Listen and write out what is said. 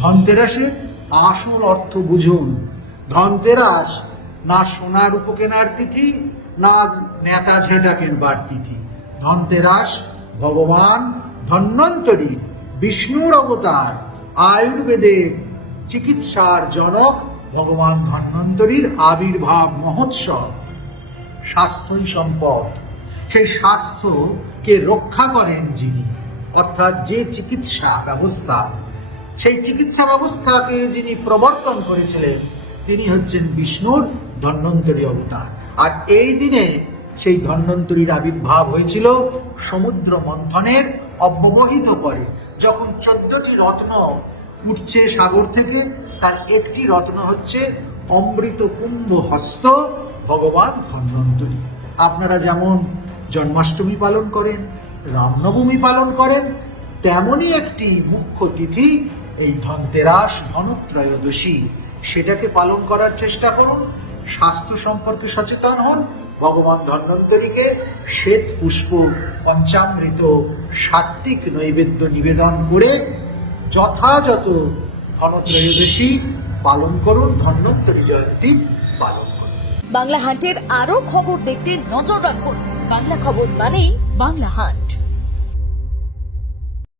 ধনতেরাসের আসল অর্থ বুঝুন। ধনতেরাস না সোনা রূপো কেনার তিথি, না নেতা ঝেঁটা কেনবার তিথি। ধনতেরাস ভগবান ধন্বন্তরী বিষ্ণুর অবতার, আয়ুর্বেদের চিকিৎসার জনক ভগবান ধন্বন্তরীর আবির্ভাব মহোৎসব। স্বাস্থ্যই সম্পদ। সেই স্বাস্থ্যকে রক্ষা করেন যিনি, অর্থাৎ যে চিকিৎসা ব্যবস্থা, সেই চিকিৎসা ব্যবস্থাকে যিনি প্রবর্তন করেছিলেন তিনি হচ্ছেন বিষ্ণুর ধন্বন্তরী অবতার। আর এই দিনে সেই ধন্বন্তরীর আবির্ভাব হয়েছিল সমুদ্র মন্থনের অব্যবহিত পরে, যখন 14টি রত্ন উঠছে সাগর থেকে, তার একটি রত্ন হচ্ছে অমৃত কুম্ভ হস্ত ভগবান ধন্বন্তরী। আপনারা যেমন জন্মাষ্টমী পালন করেন, রামনবমী পালন করেন, তেমনই একটি মুখ্য তিথি এই ধনতেরাস, ধনত্রয়োদশী। সেটাকে পালন করার চেষ্টা করুন। স্বাস্থ্য সম্পর্কে সচেতন হন। ভগবান ধন্বন্তরীকে শ্বেত পুষ্প, পঞ্চামৃত, সাত্ত্বিক নৈবেদ্য নিবেদন করে যথাযথ ধনত্রয়োদশী পালন করুন, ধন্বন্তরী জয়ন্তী পালন করুন। বাংলা হান্টের আরো খবর দেখতে নজর রাখুন। বাংলা খবর মানেই বাংলা হান্ট।